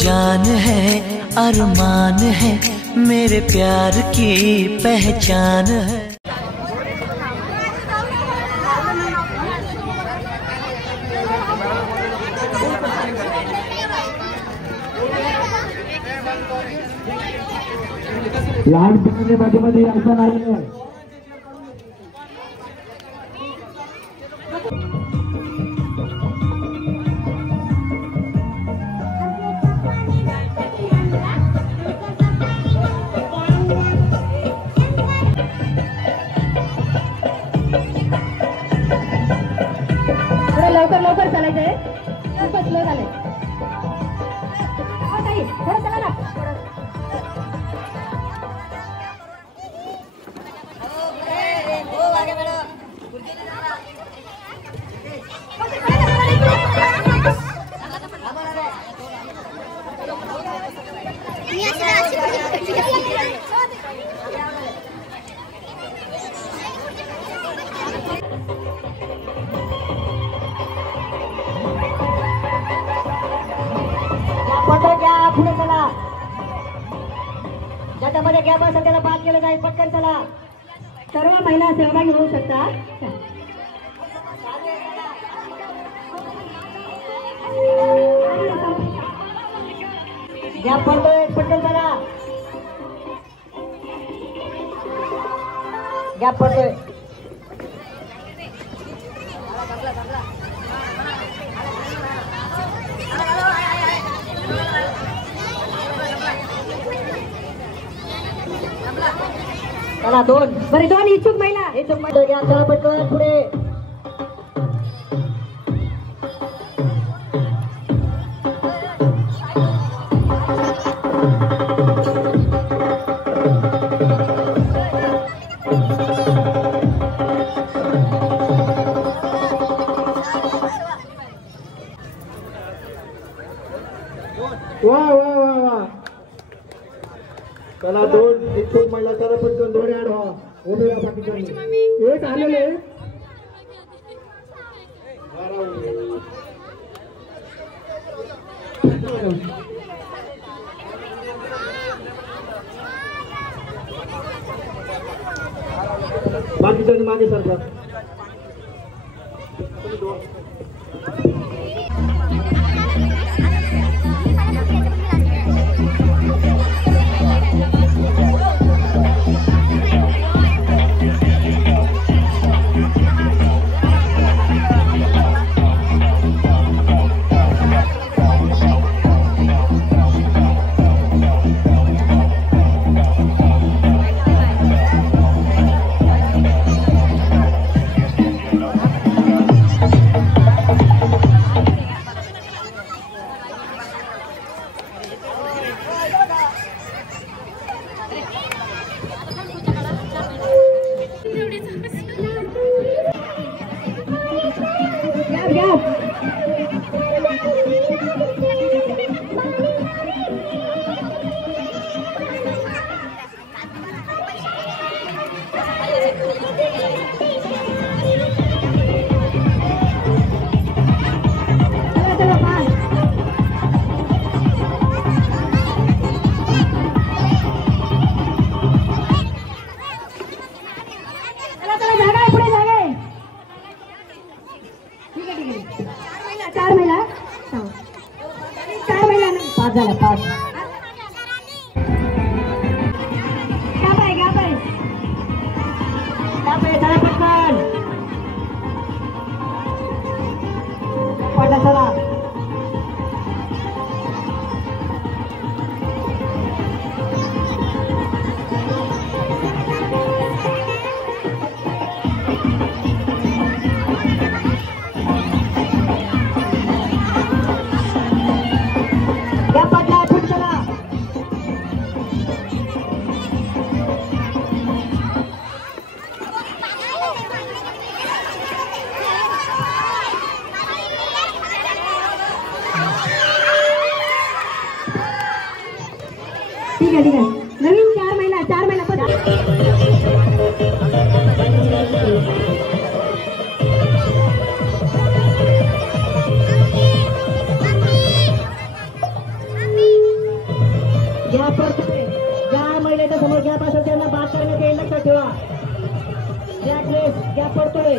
जान है अरमान है मेरे प्यार की पहचान है। लहानपणी मध्ये यायचं नाही। लवकर लवकर चालायचंय, खूपच स्लो झाले। थोडं चला ना। पुढे चला, ज्याच्यामध्ये गॅप असेल त्याला बाद केलं जाईल। पटकन चला, सर्व महिला सहभागी होऊ शकतात। गॅप पडतोय, पटकन चला, गॅप पडतोय। चला दोन, बरे दोन इच्छुक महिला घ्या, चला पटकन पुढे। वा वा वा वा, चला दोन इच्छुक महिला, चला पटकन दोन ऍड व्हा, उभे राहा बाकीच्यांनी। एक आलेले बाकीच्यांनी मागे सरकार। झाला पाच। चला पटकन चला। ठीक है नवीन चार महिला गॅप पडतोय. ज्या महिलेच्या समोर गॅप असेल त्यांना बाद करण्यात येईल, लक्षात ठेवा. गॅप पडतोय.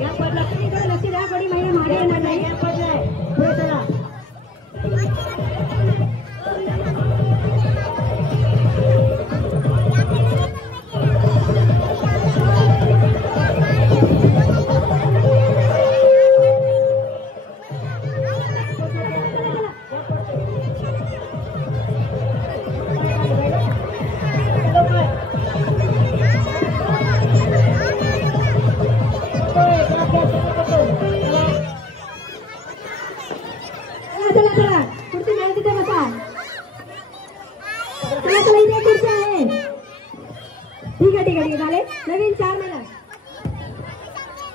गॅप पडला लक्ष द्या. कधी महिला मागे येणार नाही. गॅप पडलाय. पुढे चला.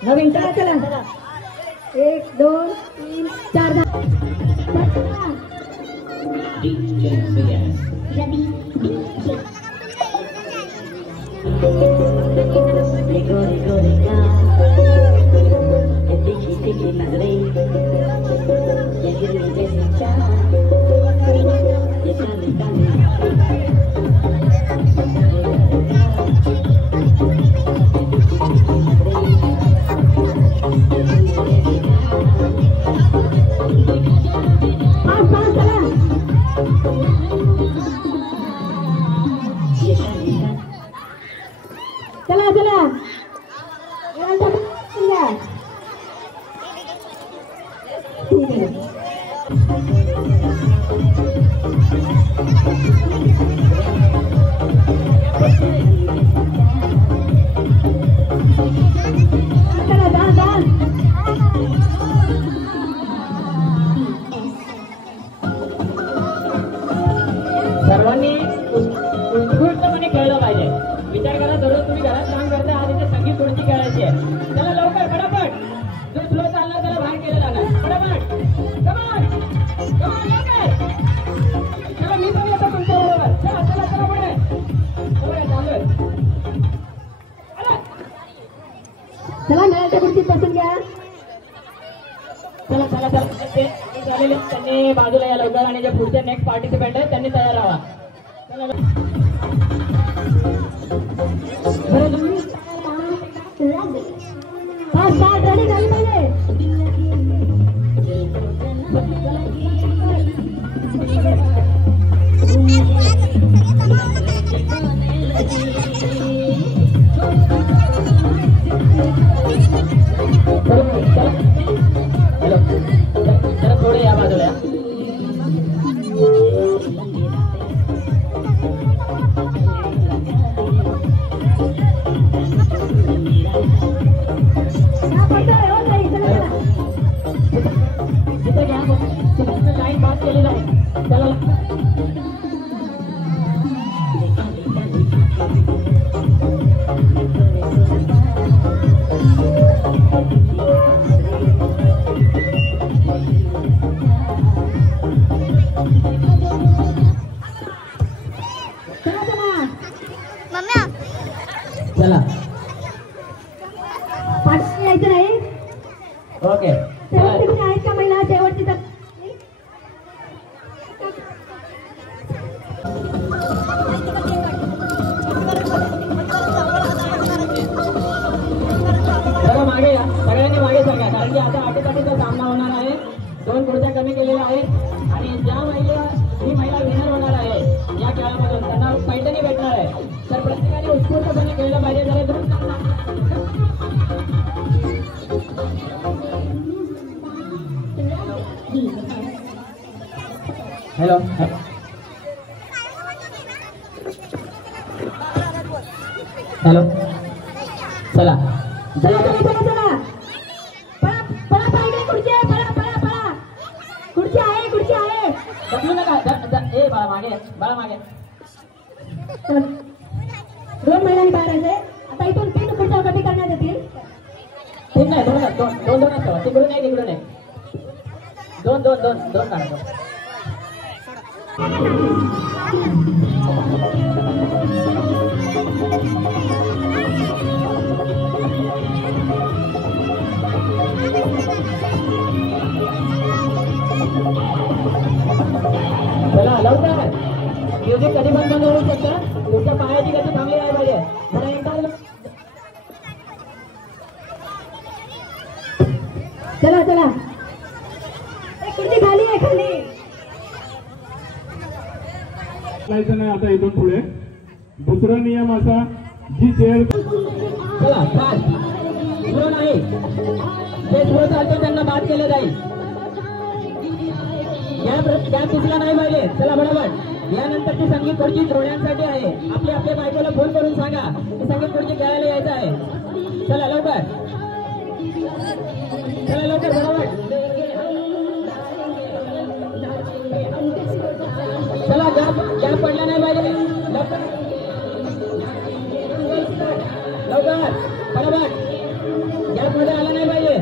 नवीन चला चला. 1 2 3 4 चला चला. सर्वांनी उत्स्फूर्तपणे खेळलं पाहिजे. विचार करा, दररोज तुम्ही घरात काम करता, आज इथे संगीत खुर्ची खेळायची आहे. चला लवकर फटाफट. जो स्लो चालला त्याला बाहेर केलं जाणार. फटाफट लवकर. चला मी पण येतो तुमच्या बरोबर. चला चला चला पुढे. चला मिळाल्या खुर्चीत बसून घ्या. चला चला चला. ते झालेले त्यांनी बाजूला या लवकर, आणि जे पुढचे नेक्स्ट पार्टिसिपेंट आहेत त्यांनी तयार राहा. चला रेडी झाली पाहिजे. जरा थोडे या बाजूला. लाईन पास केलेला आहे. चला चला. पाठी यायचं नाही. ओके. शेवटची आहेत का महिला? शेवटची तर जरा मागे या. सगळ्यांनी मागे सरका, कारण की आता आटीपाटीचा सामना होणार आहे. 2 खुर्च्या कमी केलेल्या आहेत, आणि ज्या महिला विनर होणार आहे या खेळामधून त्यांना पैठणी भेटणार आहे. तर प्रत्येकाने उत्स्फूर्तपणे खेळलं पाहिजे. Hello hello. चला बदलू नका. ए बाळा मागे, बाळा मागे. 2 महिलांनी बाहेर आहे. आता इथून 3 खुर्च्या कमी करण्यात येतील. 3 नाही, 2 तिकडून एक इकडून एक. 2 काढा. म्युझिक कधी पण बंद होऊ शकतं, तुमच्या पायाची गती थांबली नाही पाहिजे. जरा एकदा चला चला खुर्ची खाली आहे खाली. नाही आता इथून पुढे दुसरा नियम असा, जी चेअर चला फास्ट स्लो नाही, जे स्लो चालतो त्यांना बाद केलं जाईल. गॅप दिसला नाही पाहिजे. चला बरोबर, यानंतरची संगीत खुर्ची जोड्यांसाठी आहे. आपल्या बायकोला फोन करून सांगा की संगीत खुर्ची खेळायला यायचं आहे. चला लवकर, चला लवकर बरोबर. चला गॅप पडला नाही पाहिजे. लवकर लवकर बरोबर, गॅप मध्ये आला नाही पाहिजे.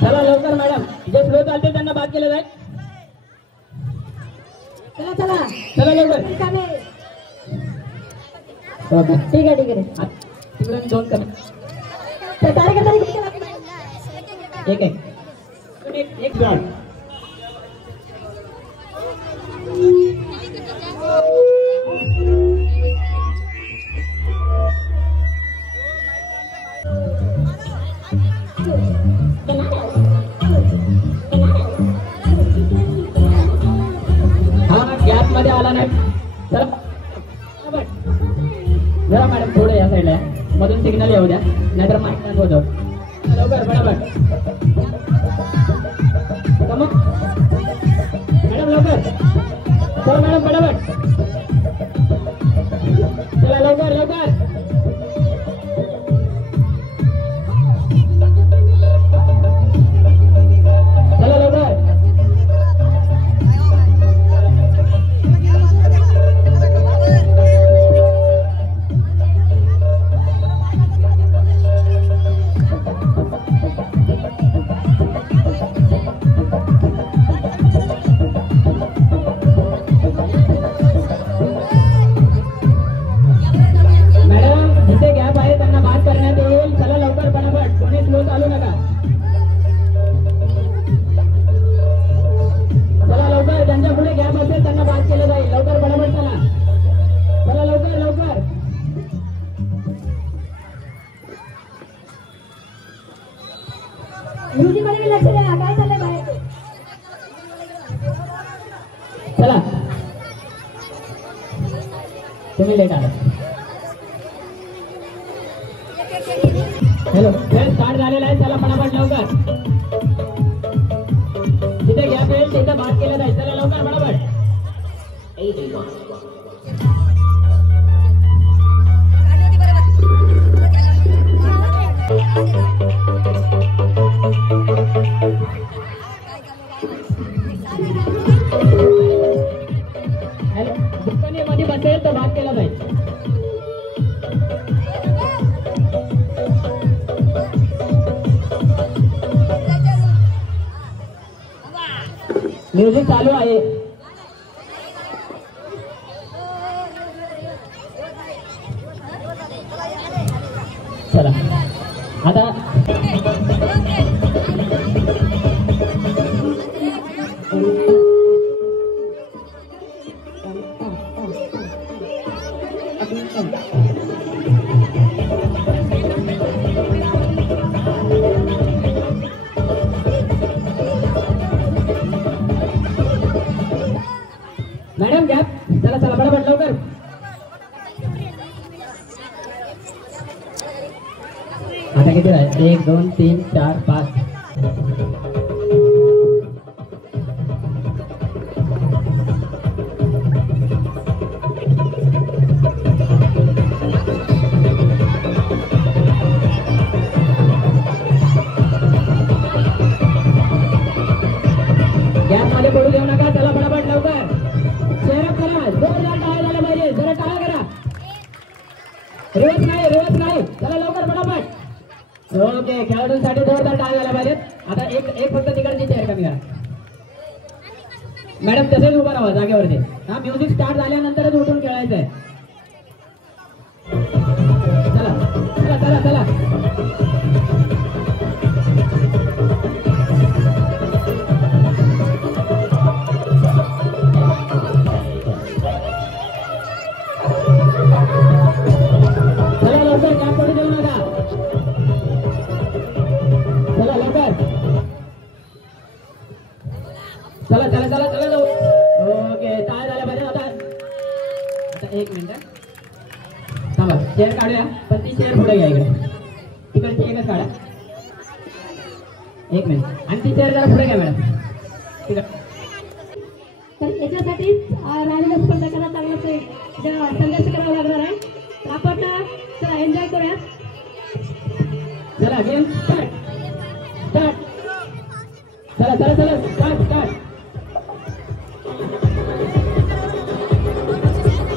चला लवकर मॅडम, जे स्लो चालते त्यांना बाद केलं जाईल. चला चला चला लवकर. ठीक आहे ठीक आहे. तिकडे दोन कर, एक एक स्टार्ट. हा गॅप मध्ये आला नाही. चला जरा मॅडम थोडं या साईडला या, मधून सिग्नल येऊ द्या, नाहीतर माईक नाही होतो. लवकर बरोबर मॅडम, लवकर चला मॅडम बरोबर. चला लवकर लवकर. चला लवकर. म्युझिकमध्ये लक्ष द्या, काय चाललंय बाहेर. चला तुम्ही लेट आला. हॅलो, खेळ स्टार्ट झालेला आहे. चला फटाफट लवकर, जिथे गॅप येईल तिथे बाद केलं जाईल. चला लवकर फटाफट. मध्ये बसेल तर बाद केला जाईल. म्युझिक चालू आहे. चला आता मॅडम गॅप. चला चला बरोबर लवकर. आता किती आहे? 1 2 3 4 5. गॅप मध्ये पडू देऊ नका. चला बरोबर लवकर. चेअरअप करा. जोरदार टाळ्या झाल्या पाहिजे. जरा टाळ्या करा. रिवर्स नाही, रिवर्स नाही. चला लवकर बरोबर. ओके, खेळाडूंसाठी जोरदार टाळ्या झाल्या पाहिजेत. आता एक फक्त तिकडची चेअर कमी करा. मॅडम तसेच उभा राहा जागेवरती. हा म्युझिक स्टार्ट झाल्यानंतरच उठून खेळायचं आहे. चला चला चला चला. चेअर काढूया, पण ती चेअर पुढे घ्या इकडे. तिकडची एकच काढा. एक मिनिट. आणि ती चेअर जरा पुढे घ्या मॅडम. तर याच्यासाठी राहिलेल्या स्पर्धकांना चांगला संघर्ष करावा लागणार आहे. आपण चला एन्जॉय करूया. चला गेम स्टार्ट. स्टार्ट. चला चला चला स्टार्ट स्टार्ट.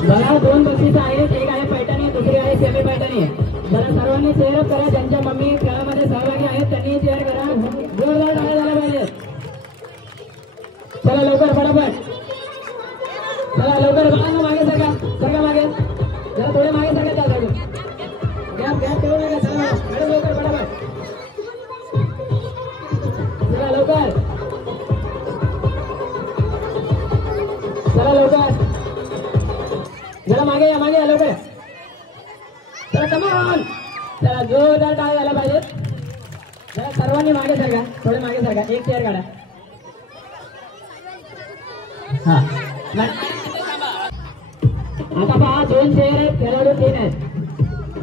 बघा 2 बक्षीस आहेत. एक आहे पैठणी, दुसरी आहे सेमी पैठणी. जरा सर्वांनी चेअर करा. ज्यांच्या मम्मी खेळामध्ये सहभागी आहेत त्यांनी चेअर करा. जोरदार टाळ्या झाल्या पाहिजे. चला लवकर फटाफट. चला लवकर. बाळांनो मागे सरका. सरका मागे. जरा थोडे मागे सरका. त्या जागून गॅप गॅप ठेवू नका. चला मॅडम लवकर फटाफट. चला लवकर. चला लवकर. जरा मागे या, मागे या लवकर. चला कमान. चला जोरदार टाळ्या झाल्या पाहिजेत. जरा सर्वांनी मागे सरका. थोडे मागे सरका. एक चेअर काढा. हा आता पहा 2 चेअर आहेत. खेळाडू 3 आहेत.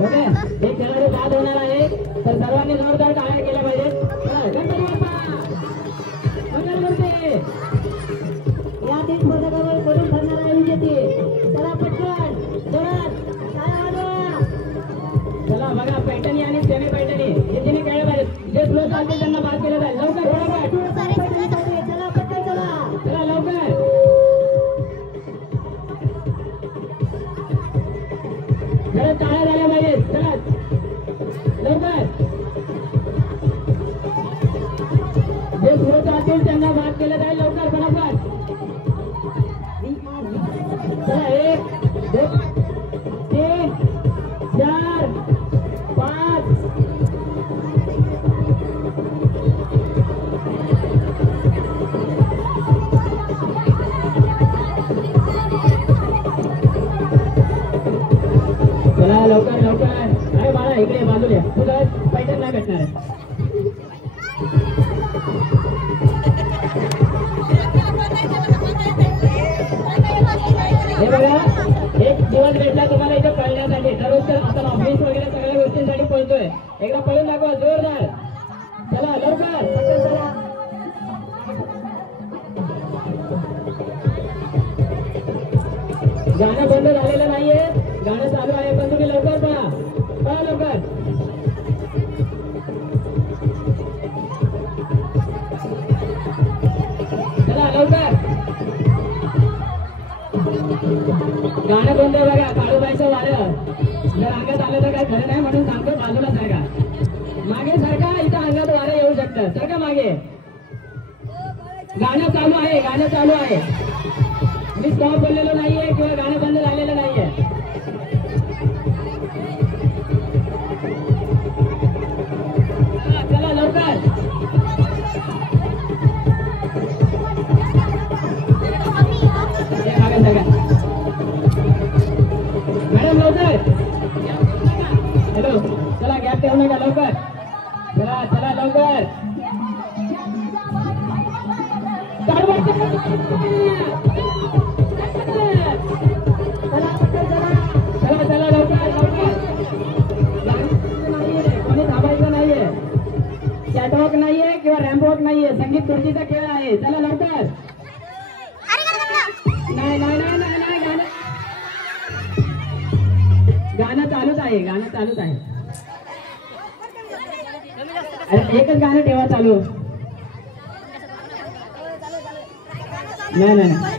ओके. एक खेळाडू बाद होणार आहे. तर सर्वांनी जोरदार टाळ्या केल्या पाहिजेत. चला गणपती बाप्पा मंगलमूर्ती. या 3 स्पर्धकांवर करून ठरणार आहे विजेते. चला पटकन जोरात टाळ्या वाजवा. चला बघा पैठणी आणि सेमी पैठणी हे तिने खेळले पाहिजेत. जे स्लो चालतील त्यांना बाद केलं जाईल. लवकर फटाफट. चला पटकन चला. चला लवकर. जरा टाळ्या झाल्या पाहिजेत. चला लवकर. जे स्लो चालतील त्यांना बाद केलं जाईल. लवकर फटाफट. चला 1 2 3 4 5. चला लवकर लवकर. अरे बाळा इकडे बाजूला तुला पैठण नाही भेटणार आहे. हे बघा 1 दिवस भेटला तुम्हाला इथे पळण्यासाठी. दररोज आपण ऑफिस वगैरे सगळ्या गोष्टींसाठी पळतोय. एकदा पळून दाखवा जोरदार. चला लवकर पटकन चला. गाणं बंद झालेलं नाहीये. गाणं चालू आहे पण तुम्ही लवकर पळा. पळा लवकर. चला लवकर. गाणं बंद आहे बघा. काळूबाईचं वारं जर अंगात आलं तर काय खरं नाही म्हणून सांगतो. बाजूला सारखा. मागे सारखा. इथं अंगात वारं येऊ शकतं. सारखा मागे. गाणं चालू आहे. गाणं चालू आहे. मी स्टॉप बोललेलो नाहीये किंवा गाणं बंद झालेलं नाहीये. चला लवकर. मॅडम लवकर. हॅलो चला गॅप ठेवू नका. लवकर चला. चला लवकर. चला चला लवकर लवकर. कोणी थांबायचं नाहीये. कॅटवॉक नाहीये किंवा रॅम्पवॉक नाहीये. संगीत खुर्चीचा खेळ आहे. चला लवकर. नाही नाही नाही नाही नाही. गाणं चालूच आहे. गाणं चालूच आहे. अरे एकच गाणं ठेवा चालू. नाही नाही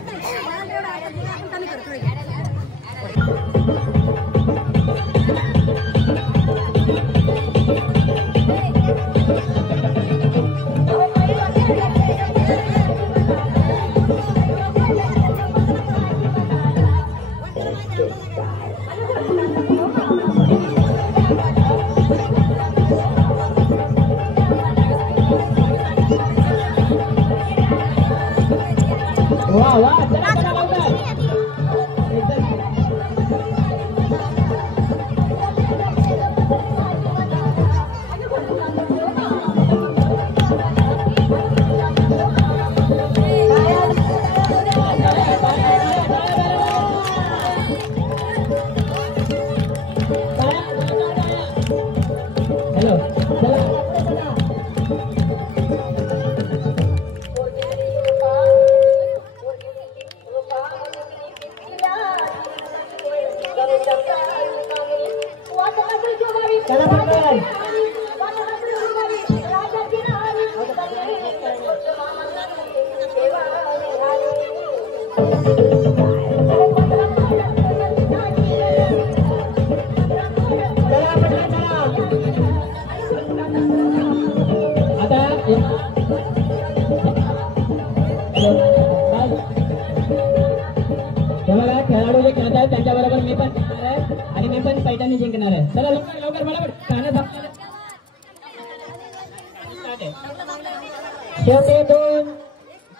वा वा. चला चला लवकर. चला पटकन. खेळाडू जे खेळत आहेत त्यांच्याबरोबर मी पण खेळणार आहे आणि मी पण पैठणी जिंकणार आहे. चला लवकर लवकर मला शेवटी 2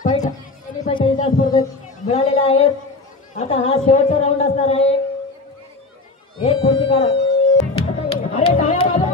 पैठणीच्या स्पर्धेत मिळालेल्या आहेत. आता हा शेवटचा राऊंड असणार आहे. एक खुर्ची काढा. अरे टाळ्या वाजवा.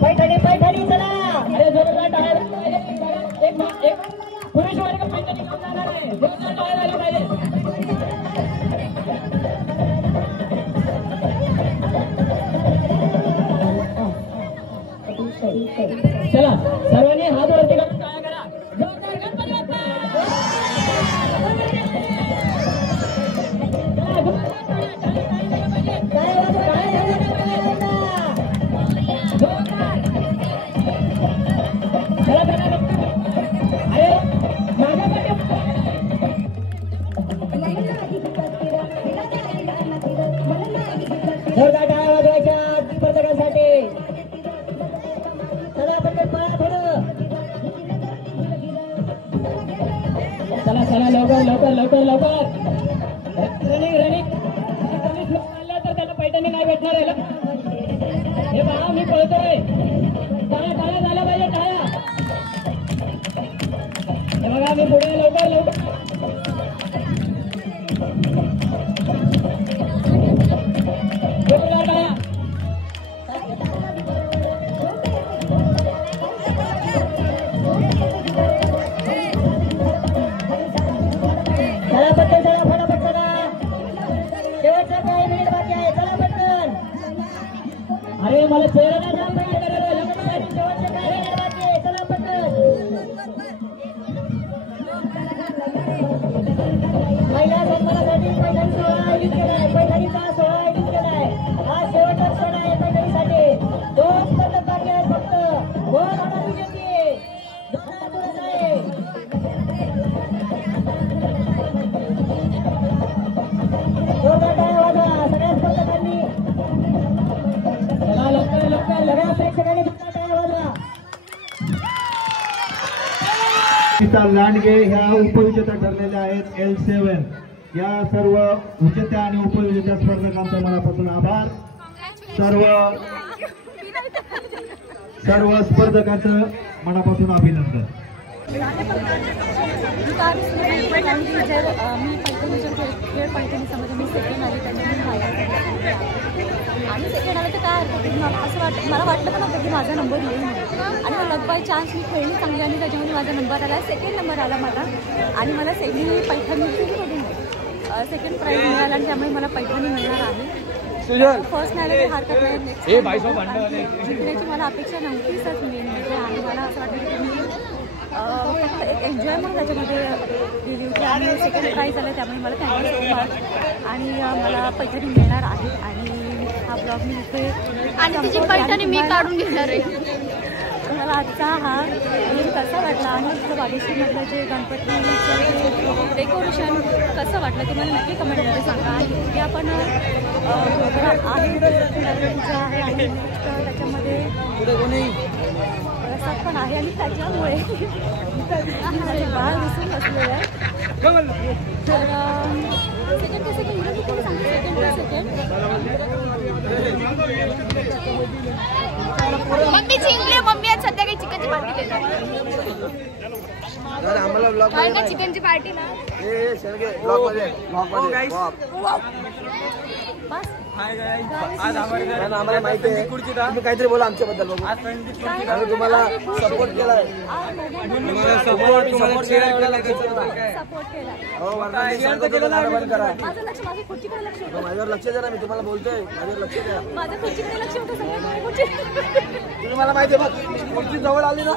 पैठणी पैठणी चला. अरे जोरदार टाळ्या. एक पुरुष वर्ग पैठणी घेऊन जाणार आहे. जोरदार टाळ्या झाल्या पाहिजे. चला सर्वांनी हात वरती करून टाळ्या करा. जोरदार गणपती बाप्पा. जोरदार टाळ्या वाजवायच्या स्पर्धकांसाठी. चला पटकन पळा थोडं. चला चला लवकर लवकर लवकर लवकर. Running running. कमी स्लो मारला तर त्याला पैठणी नाही भेटणार आहे. हे पहा मी पळतोय. टाळ्या टाळ्या झाल्या पाहिजे टाळ्या. हे बघा मी पुढे लवकर लवकर. जोरदार टाळ्या. चला पटकन चला फटाफट चला. शेवटचा काही मिनिट बाकी आहे. चला पटकन. अरे मला चेहरा नाही चला पटकन. शेवटचे काही मिनिट बाकी आहे. चला पटकन. महिला सन्मानासाठी पैठणी सोहळा आयोजित केला आहे. पैठणीचा सोहळा आयोजित केला आहे. हा शेवटचा क्षण आहे पैठणीसाठी. 2 स्पर्धक बाकी आहेत फक्त. कोण होणार विजेती? जोरदार पुढे आहे. जोरदार टाळ्या वाजवा सगळ्या स्पर्धकांनी. चला लवकर लवकर सगळ्या प्रेक्षकांनी जोरदार टाळ्या वाजवा. लांडगे ह्या उपविजेत्या ठरलेल्या आहेत. L7 या सर्व विजेत्या आणि उपविजेत्या स्पर्धकांचा मनापासून आभार. सर्व स्पर्धकांचं मनापासून अभिनंदन. मी पैठणीच्या खेळ पैठणीमध्ये मी सेकंड आले. त्याच्यामध्ये आणि सेकंड आलं तर काय असं मला वाटलं पण होतं की माझा नंबर येईल म्हणून. आणि मग लक बाय चान्स मी खेळली चांगली आणि त्याच्यामध्ये माझा नंबर आला. सेकंड नंबर आला माझा आणि मला पैठणी सेकंड प्राईज मिळाला आणि त्यामुळे मला पैठणी मिळणार आहे. फर्स्ट नाही तर हरकत नाही. जिंकण्याची मला अपेक्षा नव्हतीच मेन म्हणजे. आणि मला असं वाटतं की तुम्ही फक्त एक एन्जॉय म्हणून त्याच्यामध्ये रिव्ह्यू आणि सेकंड प्राईज आलं त्यामुळे मला थँक्यू सो मच. आणि मला पैठणी मिळणार आहे आणि हा ब्लॉग मी इथे आणि तिची पैठणी मी काढून घेणार आहे. मला आजचा हा गेम कसा वाटला आणि आपलं बागेश्वरमधलं जे गणपतीचं डेकोरेशन कसं वाटलं ते मला नक्की कमेंटमध्ये सांगा. आणि उद्या आपण आहे आणि त्याच्यामध्ये जोरात पण आहे आणि त्याच्यामुळे माझे बाळ दिसून बसलेलं आहे. तर सेकंड मम्मी जिंकली. मम्मी आज सध्या काही चिकनची पार्टी देतात. चिकनची पार्टी ना आम्हाला माहिती आहे तुम्ही काहीतरी बोला आमच्याबद्दल बघू. आम्ही तुम्हाला सपोर्ट केलाय. सपोर्ट करा. माझ्यावर लक्ष द्या. मी तुम्हाला बोलतोय माझ्यावर लक्ष द्या. माझं खुर्चीकडे लक्ष होतं. तुम्ही मला माहिती आहे बघ खुर्ची जवळ आली ना.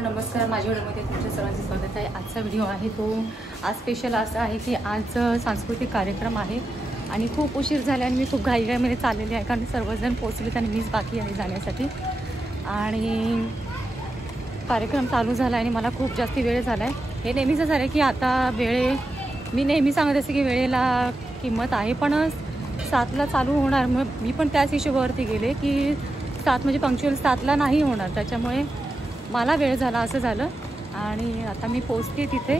नमस्कार, माझ्या व्हिडिओमध्ये तुमच्या सर्वांचे स्वागत आहे. आजचा व्हिडिओ आहे तो आज स्पेशल असा आहे की आज सांस्कृतिक कार्यक्रम आहे आणि खूप उशीर झाला आणि मी खूप घाईघाईमध्ये चाललेली आहे कारण सर्वजण पोचलेत आणि मीच बाकी आहे जाण्यासाठी. आणि कार्यक्रम चालू झाला आणि मला खूप जास्ती वेळ झाला आहे. हे नेहमीच झालं आहे की आता मी नेहमी सांगत असते की वेळेला किंमत आहे पण 7ला चालू होणार. मग मी पण त्याच हिशोबावरती गेले की 7 म्हणजे पंक्च्युअल 7ला नाही होणार. त्याच्यामुळे मला वेळ झाला असं झालं आणि आता मी पोचते तिथे.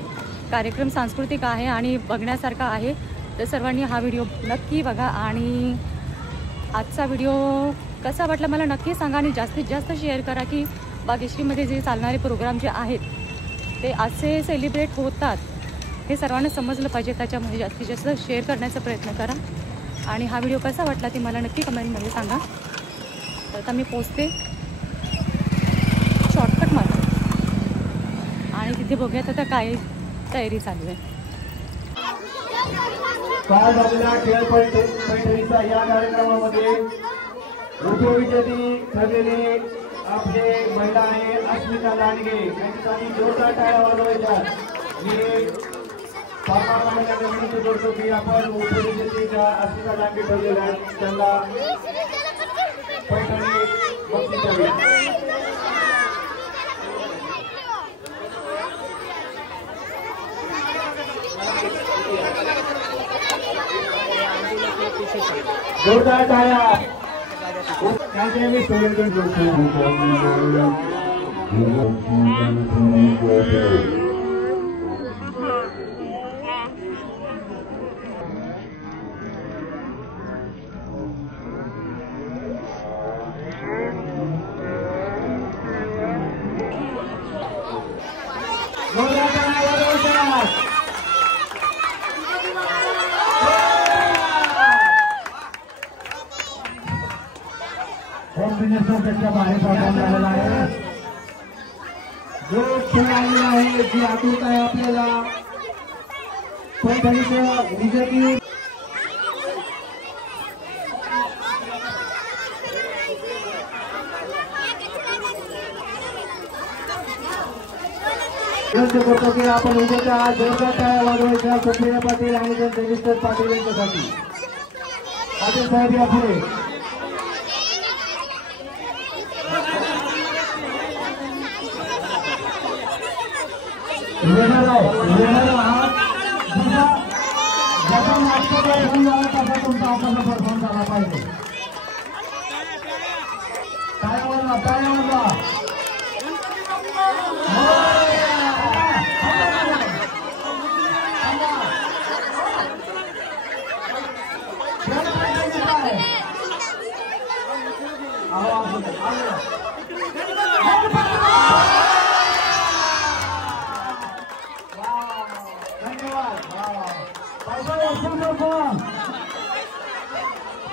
कार्यक्रम सांस्कृतिक आहे आणि बघण्यासारखा आहे तर सर्वांनी हा व्हिडिओ नक्की बघा आणि आजचा व्हिडिओ कसा वाटला मला नक्की सांगा आणि जास्तीत जास्त शेअर करा की बागेश्रीमध्ये जे चालणारे प्रोग्राम जे आहेत ते असे सेलिब्रेट होतात हे सर्वांना समजलं पाहिजे. त्याच्यामध्ये जास्तीत जास्त शेअर करण्याचा प्रयत्न करा आणि हा व्हिडिओ कसा वाटला ते मला नक्की कमेंटमध्ये सांगा. तर आता मी पोचते शॉर्टकट मारतो आणि तिथे बघूयात आता काय तयारी चालू आहे. काल झालेल्या खेळ पैठणीचा या कार्यक्रमामध्ये उपविजेती ठरलेली आपले महिला आहे अस्मिता लांडगे यांच्यासाठी जोरदार टाळ्या वाजवायच्या. मी विनंती करतो की आपण उपविजेती ज्या अस्मिता लांडगे ठरलेल्या आहेत त्यांना पैठणी बक्षीस द्यावी. जोरदार टाळ्या. मी सोडून कॉम्बिनेशन बाहेर पाठवण्यात आलेला आहे. जो खेळ आलेला आहे जी आतुरता आहे आपल्याला पैठणीचं विजेती विनंती करतो की आपण उद्याच्या जोरदार टाळ्या वाजवायच्या सुप्रिया पाटील आणि तेजस्वी पाटील यांच्यासाठी. पाटील साहेब या पुढे. ज्याचा मागचा परफॉर्म झाला तसा तुमचा आताचा परफॉर्म झाला पाहिजे. काय म्हणला काय म्हणला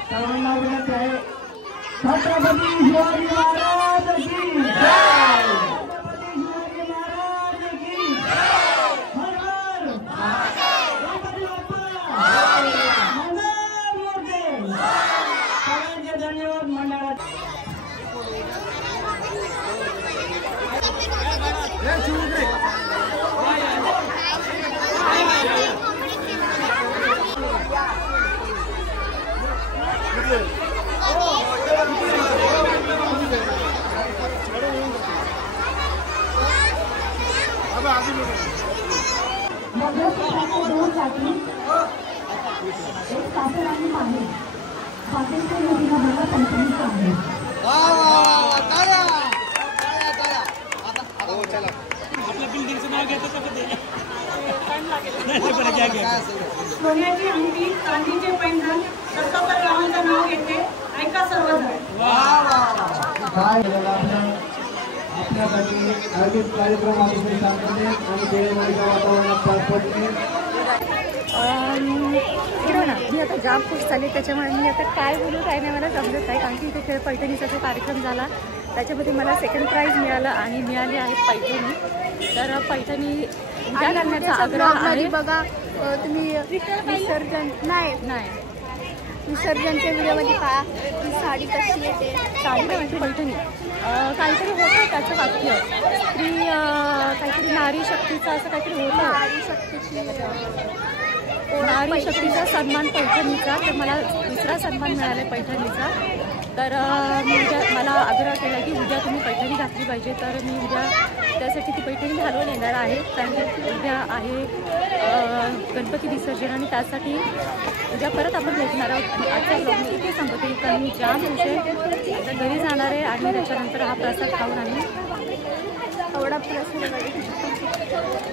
सर्वांना विनंती आहे छत्रपती शिवाजी महाराज की जय. छत्रपती दोन जाती एक सासर आणि माहेर स्वातंत्र्य योजना बघा पंचमीचा आहे. सोन्याची अंगठी चांदीचे पैंजण दत्तात्रय रावांचं नाव घेते. ऐका सर्वजण. आपल्यासाठी आयोजित कार्यक्रम अतिशय शांततेत आणि देवाच्या वातावरणात पार पडले. ना मी आता जाम खुश झाली. त्याच्यामुळे मी आता काय बोलू काय नाही मला समजत नाही. कारण की इथे खेळ पैठणीचा जो कार्यक्रम झाला त्याच्यामध्ये मला सेकंड प्राईज मिळालं आणि मिळाली आहे पैठणी. तर पैठणी उद्या घालण्याचा आग्रह आहे. बघा तुम्ही विसर्जन नाही विसर्जनच्या व्हिडिओमध्ये पहा ती साडी कशी येते. साडी म्हणजे पैठणी काहीतरी होतं त्याचं वाक्य स्त्री काहीतरी नारी शक्तीचा असं काहीतरी होतं. नारी शक्तीचा सन्मान पैठणीचा. तर मला दुसरा सन्मान मिळाला आहे पैठणीचा. तर मी उद्या मला आग्रह केला की उद्या तुम्ही पैठणी घातली पाहिजे. तर मी उद्या त्यासाठी ती पैठणी घालून येणार आहे. कारण की उद्या आहे गणपती विसर्जन आणि त्यासाठी उद्या परत आपण भेटणार आहोत. आणि आजचा ब्लॉग मी इथे सांगते कारण मी जाम खुश आहे. आता घरी जाणार आहे आणि त्याच्यानंतर हा प्रसाद खाऊन आम्ही एवढा प्रसाद.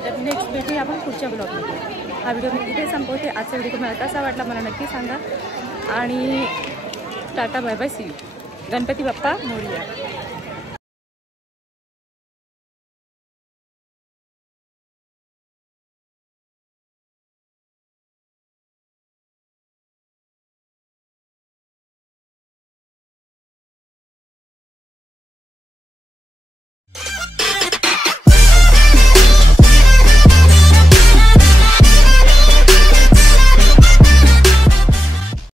तर नेक्स्ट भेटूया आपण पुढच्या ब्लॉगमध्ये. हा व्हिडिओ मी इथे संपवते. आजचा व्हिडिओ तुम्हाला कसा वाटला मला नक्की सांगा. आणि tata bye bye see you. Ganpati Bappa Morya.